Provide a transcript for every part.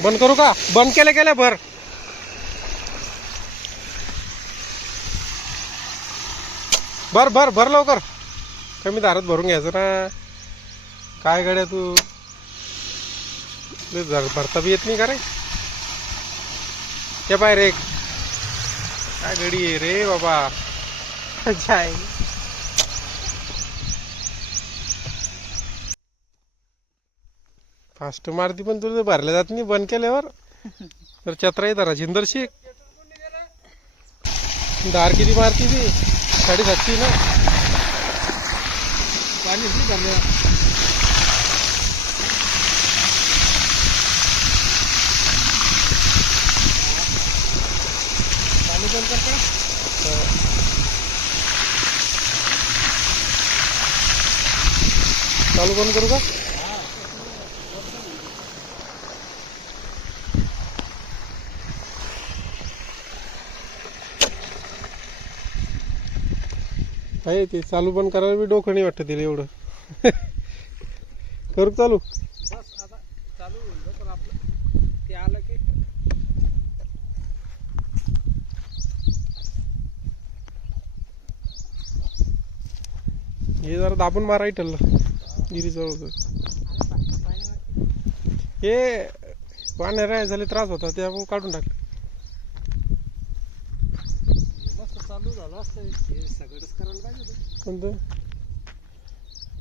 बंद करू का? बंद केलं केल्या भर. भर भर भर लवकर. कमी दारात भरून घ्यायचं ना. काय गड्या तू? भरता बी येत नाही का रे? ते पाय रे. काय गडी रे बाबा? जाय. फास्ट मारती पण तुझं भरल्या जात नाही बंद केल्यावर. तर चत्रा येतात राजेंदर शेख. दार किती मारती ती साडेसातशे ना. पाणी नाही चालू पाणी बंद करता चालू कोण करू का? आहे ते चालू पण करायला बी डोकं नाही वाटतं तिला एवढं. करू चालू? बस आता चालू होईल आपलं ते आलं की हे जरा दाबून मारा ठरलं गिरीजवळ. होतं हे पाण्या राय झाले त्रास होता ते आपण काढून टाकलं मस्त चालू झालं असतं हे सगळंच करायला पाहिजे होतं. कोणतं?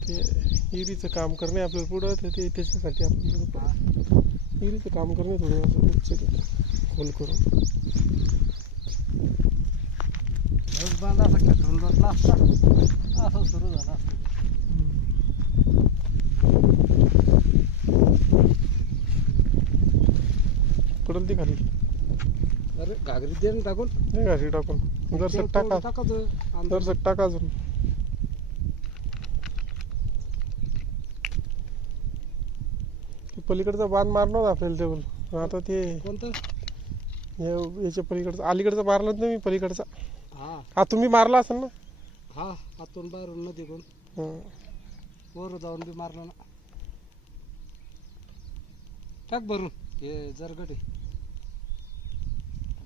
ते इरीचं काम करणे आपल्याला पुढं तर ते त्याच्यासाठी आपण इरीचं काम करणे थोडं असं उच्च खोल करून. बस बांधा असं खेटून बसला असता. असं सुरू झालं असतं. पडल ती खाली. अरे घागरी दे ना टाकून. नाही घाशी टाकून. जरसक टाका. टाकायचं जरसक टाका अजून. ते पलीकडचा बांध मारणार होता आपल्याला टेबल आता ते कोणतं? या- याच्या पलीकडचं. अलीकडचं मारलं ना मी पलीकडचा. हा. हा तुम्ही मारला असेल ना? हा आतून बाहेरून नदी कोण हं. वर जाऊन बी मारलं ना. टाक भरून. हे जरगट आहे.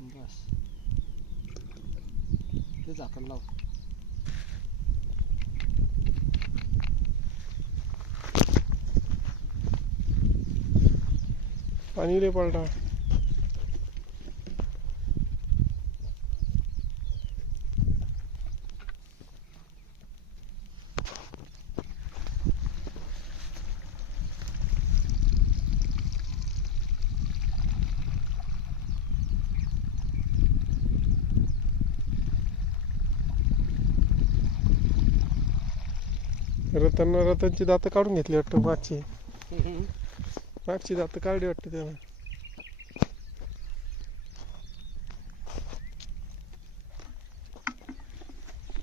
बस ते झाकण लाव पाणी रे पलटा. रतन रतनची दात काढून घेतली वाटतं मागची. मागची दात काढली वाटतं त्यानं.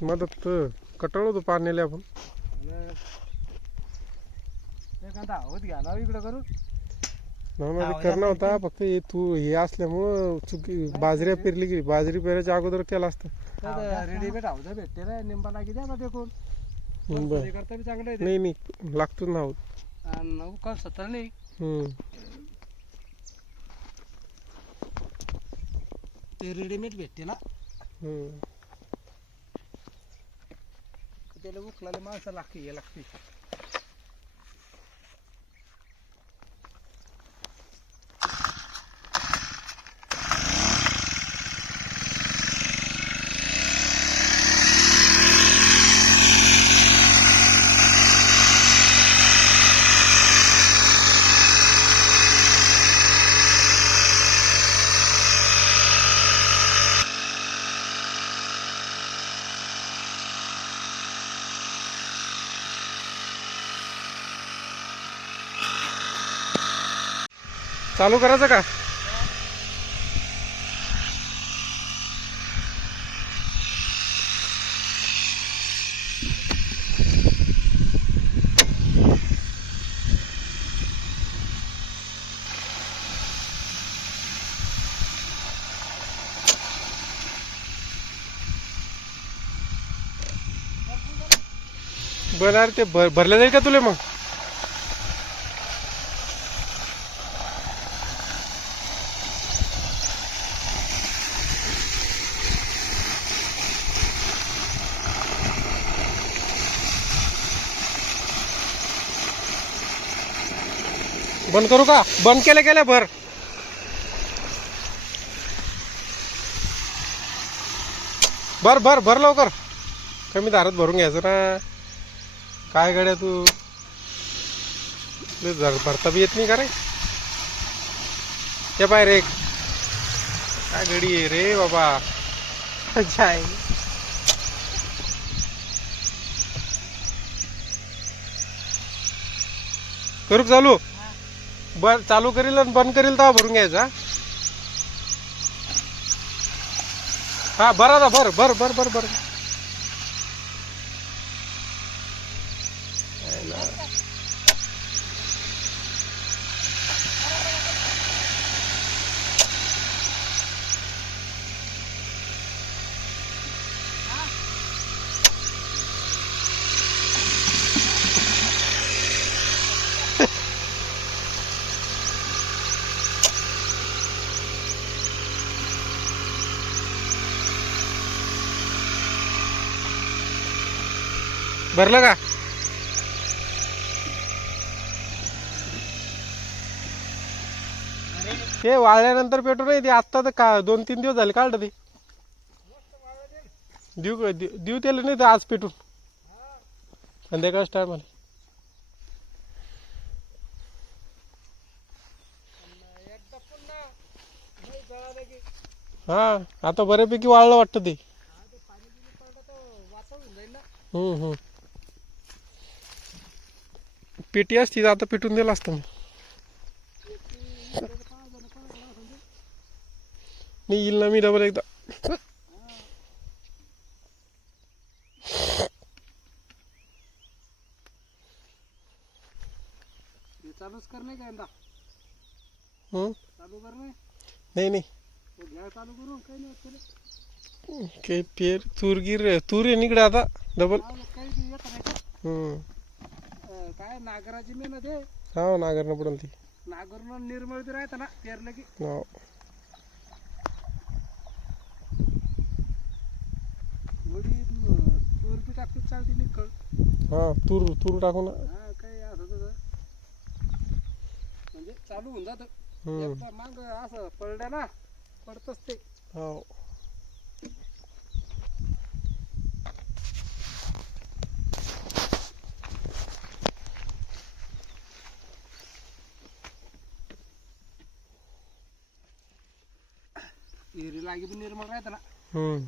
मदत कटाळ होतो पाण्याला आपण. एखादा हवत घ्या ना इकडं करून. नवना आवाज करणं आपण होता फक्त हे तू हे असल्यामुळं चुकी बाजऱ्या पेरली गेली. बाजरी पेरायच्या अगोदर केला असतं. रेडीमेड भेटते ना निंबा लागी द्या ना देखून. बर ते करता बी चांगलं आहे. नाही नाही लागतोच ना आणि नऊ का सत्तर नाही. ते रेडीमेड भेटते ना. त्याला उकलाले माणसं लागते हे लागते चालू करायचं का? बरं अरे ते भर भरलं जाईल का तुला मग? बंद करू का? बंद केल्या केल्या भर. भर भर भर लवकर. कमी दारात भरून घ्यायचं ना. काय गड्या तू? भरता बी येत नाही का रे? ते पाय रे काय गडी आहे रे बाबा? जाय. करू चालू? बर चालू करील आणि बंद करील तेव्हा भरून घ्यायचा हा? बरं आता बर बर बर बर. भरलं का? ते वाळल्यानंतर पेटू नाही ते आत्ता तर का दोन तीन दिवस झाले काढ ते. देऊ देऊ त्याला नाही तर आज पेटून संध्याकाळच टाइम आला. हा आता बऱ्यापैकी वाळलं वाटतं ते. हम्म हम्म. पेटी असती तर आता पेटून दिलं असतं मी मी येईल ना मी डबल एकदा. हे चालूच कर नाही का यंदा? हम्म चालू कर नाही? नाही घ्या चालू करू काही नाही पेर तूरगीर तूर आहे निकडे आता डबल. हा, काही येत नाही? हम्म नागराची मेहनत आहे हा नागरणं पडेल ती नागरून निर्मळ बी राहतं ना पेरलं की. हो थोडी अं, तूर बी टाकली चालते निकळ हा तूर तूर टाकू ना हा काही असं तसं. म्हणजे चालू होऊन जातं. हम्म. एकदा माग असं पडलं ना पडतच ते. हो एरी लागी पण निर्मळ राहतं ना. हम्म.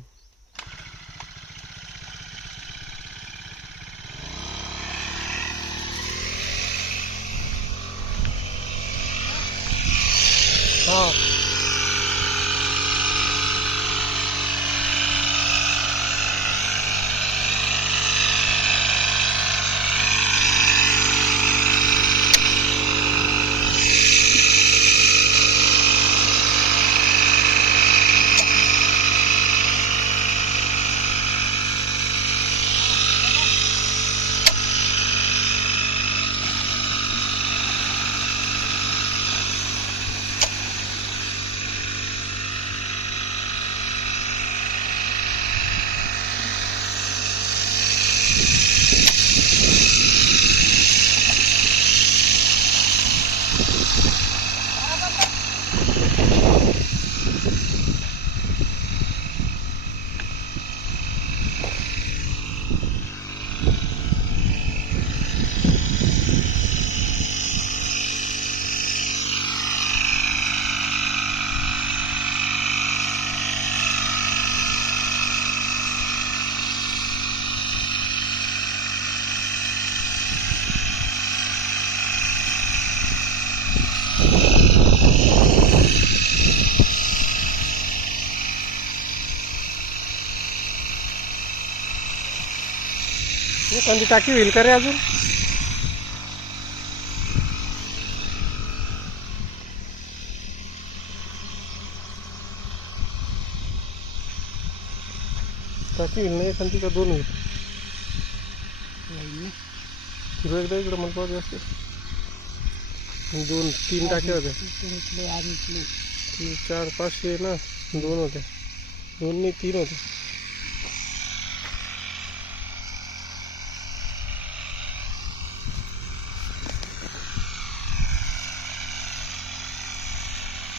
एखादी टाकी होईल का रे अजून? टाकी होईल नाही एखादी का दोन होईल. हिरो एकदा इकडं मला असते. दोन तीन टाक्या होत्या. तीन चार पाचशे ना दोन होत्या. दोन नाही तीन होत्या.